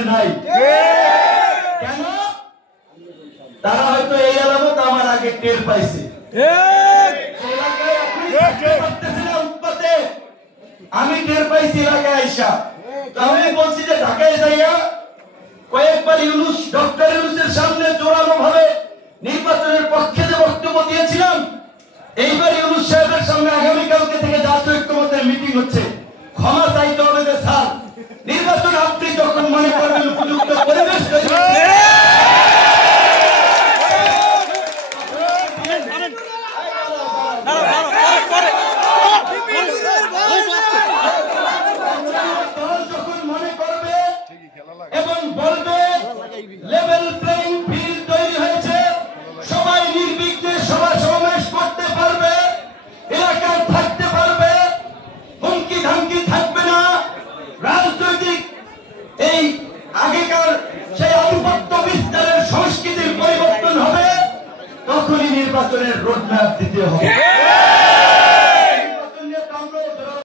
করে নাই। কেন? তারা হয়তো এই আলামত আমার আগে টের পাইছে। আমি টের পাইছি এলাকায় আইসা। আমি বলছি যে ঢাকায় যাইয়া কয়েকবার ইউনূস, ডক্টর ইউনূসের সামনে জোরালো ভাবে নির্বাচনের পক্ষে যে বক্তব্য দিয়েছিলাম, এইবার ইউনূস সাহেবের সামনে আগামীকালকে থেকে জাতীয় ঐক্যমত্যের মিটিং হচ্ছে, ক্ষমা চাইতে হবে যে স্যার নির্বাচন আপনি যখন মনে করবেন উপযুক্ত পরিবেশ তৈরি যখন মনে করবে এবং বলবে লেভেল প্লেইং ফিল্ড তৈরি হয়েছে, সবাই নির্বিঘ্নে সভা সমাবেশ করতে পারবে, এলাকায় থাকতে পারবে, হুমকি ধামকি থাকবে না, রাজনৈতিক এই আগেকার সেই আধিপত্য বিস্তারের সংস্কৃতির পরিবর্তন হবে, তখনই নির্বাচনের রোডম্যাপ দিতে হবে।